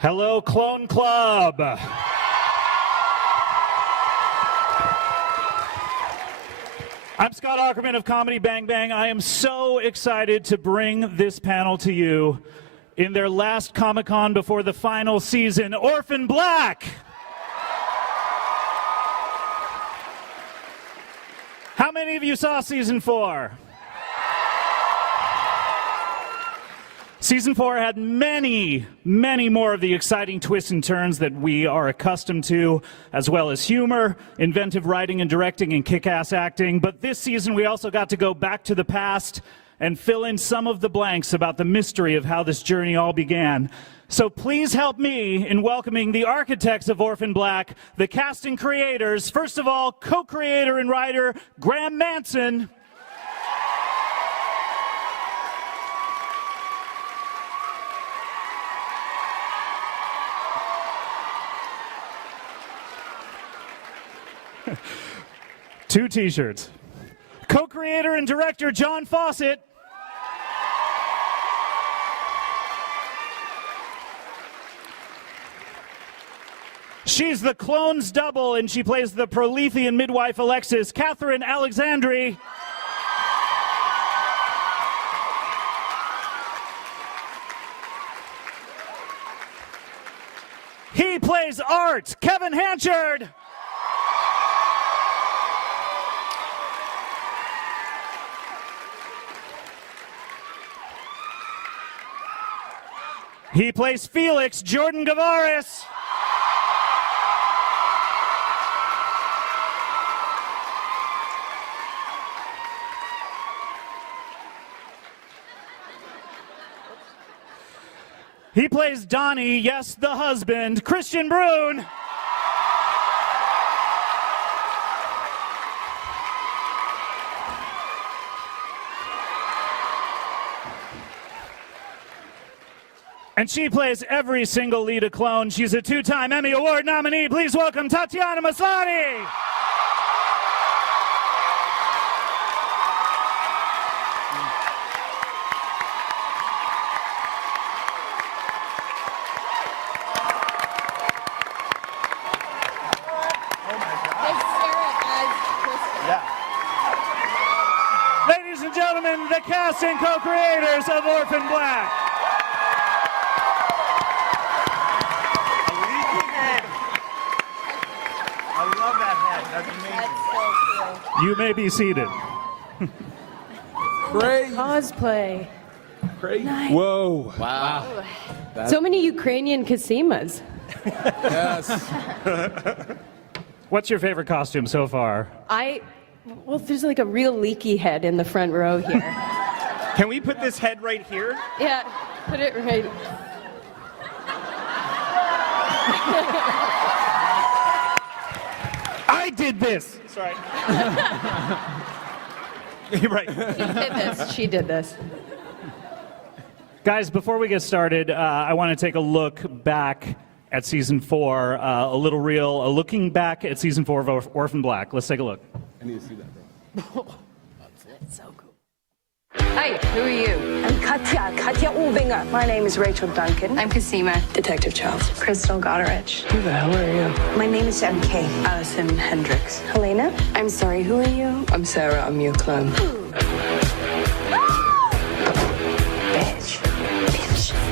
Hello, Clone Club. I'm Scott Aukerman of Comedy Bang Bang. I am so excited to bring this panel to you in their last Comic-Con before the final season, Orphan Black. How many of you saw season 4? Season 4 had many, many more of the exciting twists and turns that we are accustomed to, as well as humor, inventive writing and directing, and kick-ass acting. But this season, we also got to go back to the past and fill in some of the blanks about the mystery of how this journey all began. So please help me in welcoming the architects of Orphan Black, the cast and creators. First of all, co-creator and writer Graham Manson. Two t-shirts. Co-creator and director John Fawcett. She's the clone's double, and she plays the Prolethean midwife Alexis, Catherine Alexandri. He plays Art, Kevin Hanchard. He plays Felix, Jordan Gavaris. He plays Donnie, yes, the husband, Christian Brune. And she plays every single lead of clone. She's a two-time Emmy Award nominee. Please welcome Tatiana Maslany. Ladies and gentlemen, the cast and co-creators of Orphan Black. You may be seated. Crazy. Cosplay. Crazy. Nice. Whoa. Wow. So many Ukrainian Kasimas. Yes. What's your favorite costume so far? Well, there's like a real leaky head in the front row here. Can we put this head right here? Yeah, put it right. I did this. Sorry. You're right. She did this. Guys, before we get started, I want to take a look back at season 4, a little reel, looking back at season 4 of Orphan Black. Let's take a look. I need to see that, bro. That's so cool. Hi, who are you? I'm Katya Ubinger. My name is Rachel Duncan. I'm Cosima. Detective Charles. Crystal Goderich. Who the hell are you? My name is MK. Allison Hendricks. Helena. I'm sorry, who are you? I'm Sarah. I'm your clone. Bitch.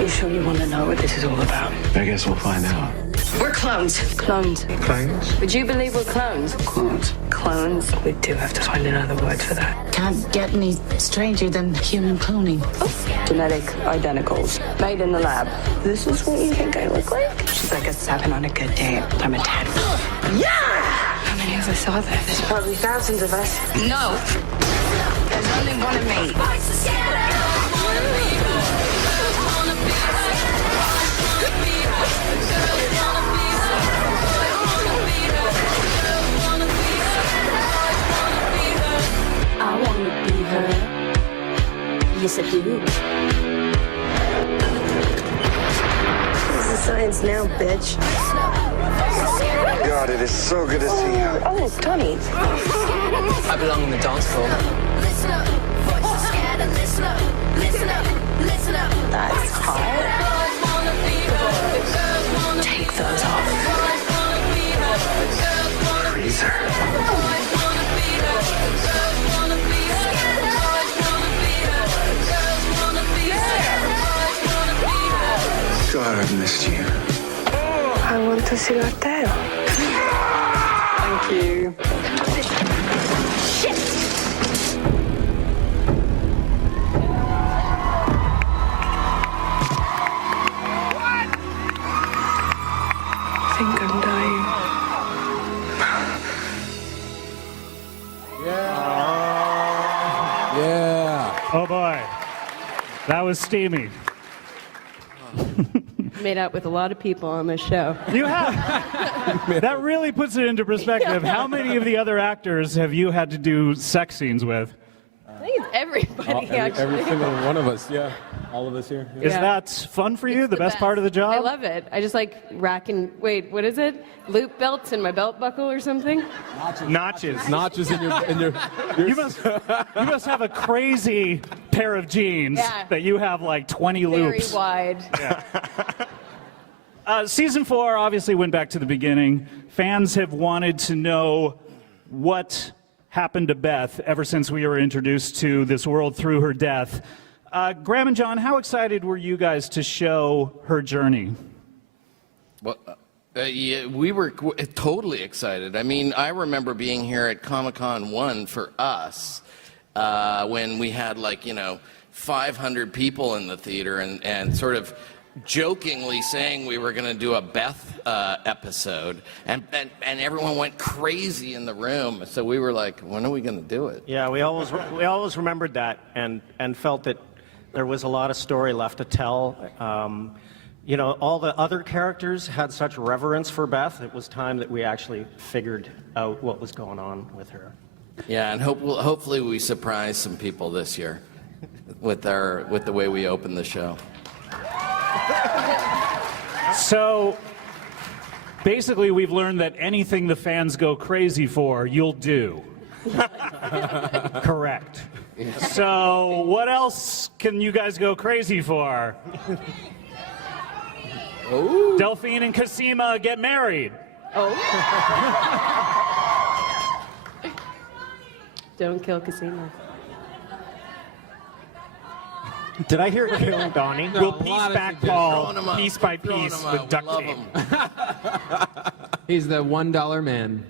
You sure you want to know what this is all about? I guess we'll find out. We're clones. Clones. Clones? Would you believe we're clones? Clones. Clones. We do have to find another word for that. Can't get any stranger than human cloning. Genetic identicals. Made in the lab. This is what you think I look like? She's like a 7 on a good day. I'm a 10. Yeah! How many of us are there? There's probably thousands of us. No. There's only one of me. I wanna be her. Yes, I do. This is science now, bitch. God, it is so good to see you. Oh, Tony. I belong in the dance floor. That's hot. those off. Freezer. God, I've missed you. I want to see your tail. Thank you. I think I'm dying. Yeah. Oh boy, that was steamy. Made out with a lot of people on this show. You have. That really puts it into perspective. How many of the other actors have you had to do sex scenes with? I think it's everybody, actually. Every single one of us, yeah. All of us here. Yeah. Is that fun for you? The best part of the job? I love it. I just like racking, wait, what is it? Loop belts in my belt buckle or something? Notches. Notches in your You must have a crazy pair of jeans Yeah. that you have like 20 Very loops. wide. Season 4 obviously went back to the beginning. Fans have wanted to know what happened to Beth ever since we were introduced to this world through her death. Graham and John, how excited were you guys to show her journey? Well, yeah, we were totally excited. I mean, I remember being here at Comic-Con 1 for us when we had 500 people in the theater and sort of jokingly saying we were going to do a Beth episode, and everyone went crazy in the room. So we were like, when are we going to do it? Yeah, we always remembered that and felt that there was a lot of story left to tell. You know, all the other characters had such reverence for Beth. It was time that we actually figured out what was going on with her. Yeah, and hopefully we surprise some people this year with the way we open the show. So basically, we've learned that anything the fans go crazy for, you'll do. Correct. So what else can you guys go crazy for? Oh. Delphine and Cosima get married. Oh. Don't kill Casino. Did I hear kill Donnie? We'll piece back Paul Throwing 'em up, piece by throwing piece 'em with up. duct Love tape. 'em. He's the $1 man.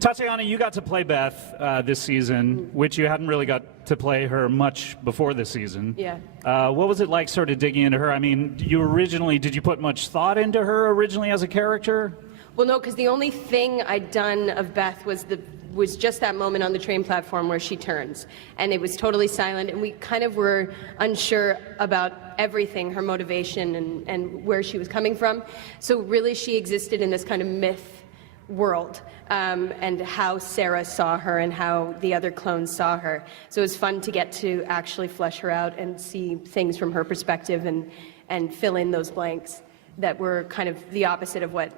Tatiana, you got to play Beth this season, which you hadn't really got to play her much before this season. Yeah. What was it like sort of digging into her? I mean, did you put much thought into her originally as a character? Well, no, because the only thing I'd done of Beth was just that moment on the train platform where she turns, and it was totally silent, and we kind of were unsure about everything, her motivation and where she was coming from. So really, she existed in this kind of myth world, and how Sarah saw her and how the other clones saw her. So it was fun to get to actually flesh her out and see things from her perspective and fill in those blanks that were kind of the opposite of what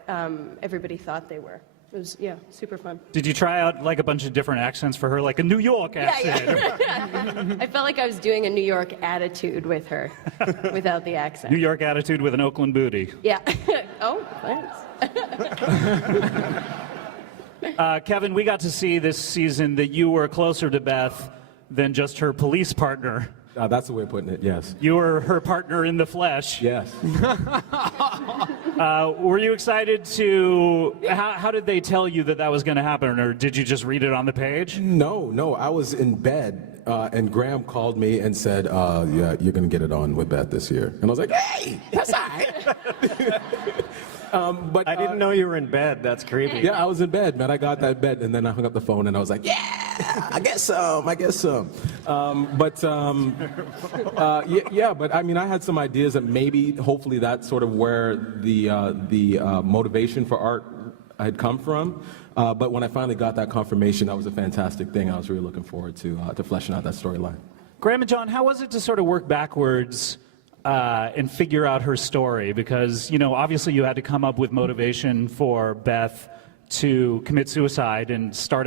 everybody thought they were. It was, yeah, super fun. Did you try out like a bunch of different accents for her, like a New York accent? Yeah. I felt like I was doing a New York attitude with her, without the accent. New York attitude with an Oakland booty. Yeah. Oh, thanks. Kevin, we got to see this season that you were closer to Beth than just her police partner. That's the way of putting it, yes. You were her partner in the flesh. Yes. Were you excited to... How did they tell you that that was going to happen, or did you just read it on the page? No, I was in bed, and Graham called me and said, yeah, you're going to get it on with Beth this year. And I was like, hey, that's all right. But I didn't know you were in bed. That's creepy. Yeah, I was in bed, man. I got that bed, and then I hung up the phone, and I was like, yeah, I guess so. Yeah, but I mean, I had some ideas that maybe, hopefully, that's sort of where the motivation for art had come from. But when I finally got that confirmation, that was a fantastic thing. I was really looking forward to fleshing out that storyline. Graham and John, how was it to sort of work backwards and figure out her story? Because, you know, obviously you had to come up with motivation for Beth to commit suicide and start